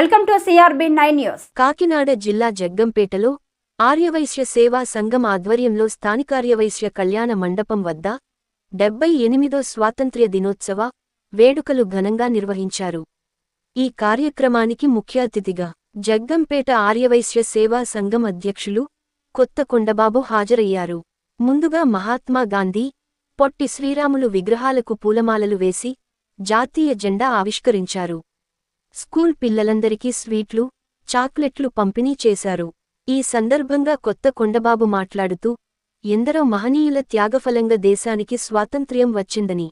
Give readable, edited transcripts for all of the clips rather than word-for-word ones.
Welcome to CRB9 news. Kakinada జిల్లా జగ్గంపేటలో ఆర్యవైశ్య సేవా సంఘం ఆధ్వర్యంలో స్థానిక ఆర్యవైశ్య కళ్యాణ మండపం వద్ద 78వ స్వాతంత్ర్య దినోత్సవ వేడుకలు ఘనంగా నిర్వహించారు. ఈ కార్యక్రమానికి ముఖ్య అతిథిగా జగ్గంపేట ఆర్యవైశ్య సేవా సంఘం అధ్యక్షులు కొత్త కొండబాబు హాజరయ్యారు. ముందుగా మహాత్మా గాంధీ, పొట్టి శ్రీరాములు విగ్రహాలకు పూలమాలలు వేసి జాతీయ జెండా ఆవిష్కరించారు. స్కూల్ పిల్లలందరికీ స్వీట్లు, చాక్లెట్లు పంపిణీ చేశారు. ఈ సందర్భంగా కొత్త కొండబాబు మాట్లాడుతూ, ఎందరో మహనీయుల త్యాగఫలంగా దేశానికి స్వాతంత్ర్యం వచ్చిందని,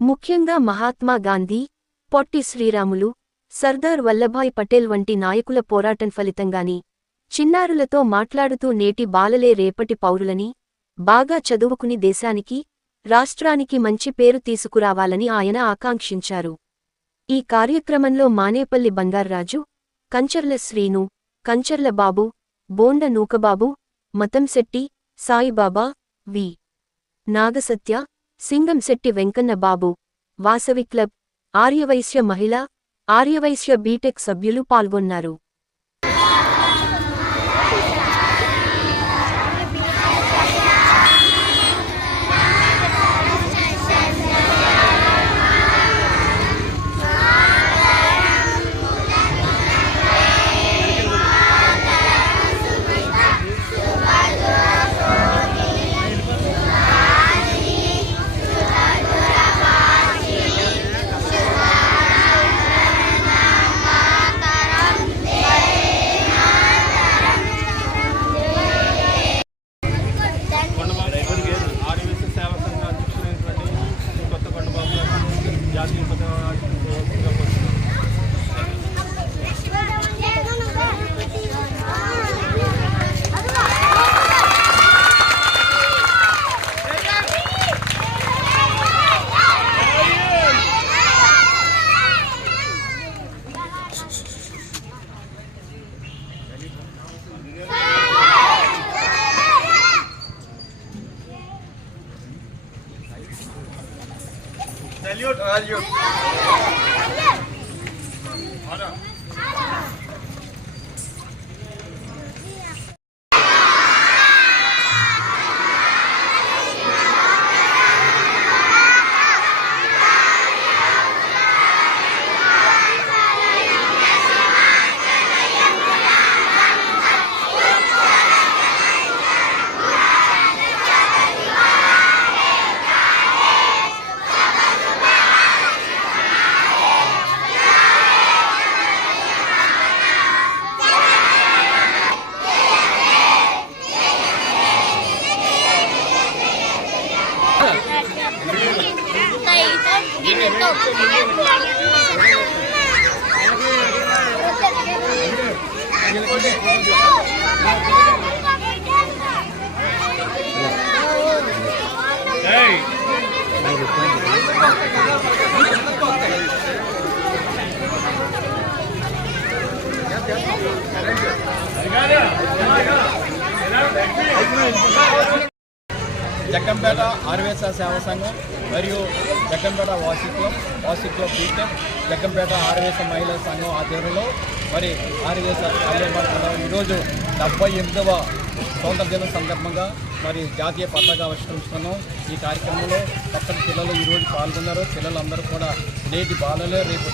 ముఖ్యంగా మహాత్మా గాంధీ, పొట్టి శ్రీరాములు, సర్దార్ వల్లభాయ్ పటేల్ వంటి నాయకుల పోరాటం ఫలితంగాని, చిన్నారులతో మాట్లాడుతూ నేటి బాలలే రేపటి పౌరులని, బాగా చదువుకుని దేశానికి, రాష్ట్రానికి మంచి పేరు తీసుకురావాలని ఆయన ఆకాంక్షించారు. ఈ కార్యక్రమంలో మానేపల్లి బంగార్రాజు, కంచర్ల శ్రీను, కంచర్ల బాబు, బోండ నూకబాబు, మతంశెట్టి, సాయిబాబా, వి. నాగసత్య, సింగంశెట్టి వెంకన్న బాబు, వాసవి క్లబ్, ఆర్యవైశ్య మహిళ, ఆర్యవైశ్య బీటెక్ సభ్యులు పాల్గొన్నారు. Salute all you. Jaggampeta Aryavysya సేవా సంఘం మరియు జగ్గంపేట వాసవి క్లబ్ బీటెక్, జగ్గంపేట ఆర్యవైశ్య మహిళా సంఘం ఆధ్వర్యంలో మరి ఆర్యవైశ్య కళ్యాణ ఈరోజు 78వ స్వాతంత్ర దినం సందర్భంగా మరి జాతీయ పతాక ఆవిష్కరిస్తున్నాం. ఈ కార్యక్రమంలో పక్కన పిల్లలు ఈరోజు పాల్గొన్నారు. పిల్లలందరూ కూడా నేటి బాలలే రేపు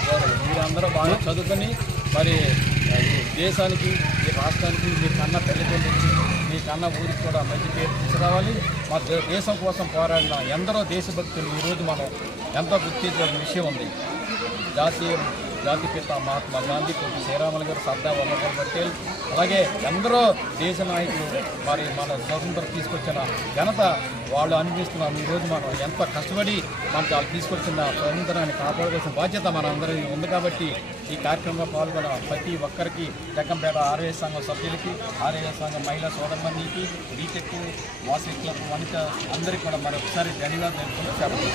మీరందరూ బాగా చదువుకొని మరి దేశానికి, ఈ రాష్ట్రానికి మీ కన్నా పెళ్ళికి, మీ కన్నా ఊరికి కూడా మంచి పేరు తీసుకురావాలి. మా దేశం కోసం పోరాడిన ఎందరో దేశభక్తులు ఈరోజు మనం ఎంతో గుర్తించిన విషయం ఉంది. జాతిపిత మహాత్మా గాంధీ, పొట్టి శ్రీరాములు గారు, సర్దార్ వల్లభాయ్ పటేల్, అలాగే ఎందరో దేశ నాయకులు మరి మన స్వతంత్రం తీసుకొచ్చిన ఘనత వాళ్ళు అనిపిస్తున్నాం. ఈరోజు మనం ఎంత కష్టపడి మనకు వాళ్ళు తీసుకొచ్చిన స్వతంత్రాన్ని కాపాడుకోవాల్సిన బాధ్యత మనందరికీ ఉంది. కాబట్టి ఈ కార్యక్రమంలో పాల్గొన్న ప్రతి ఒక్కరికి, జగ్గంపేట ఆర్యవైశ్య సంఘం సభ్యులకి, ఆర్యవైశ్య సంఘం మహిళా సోదరులకి, బీటెక్, వాసవి క్లబ్ వనిత అందరికీ కూడా మరొకసారి ధన్యవాదాలు తెలుపుకుంటూ సెలవు.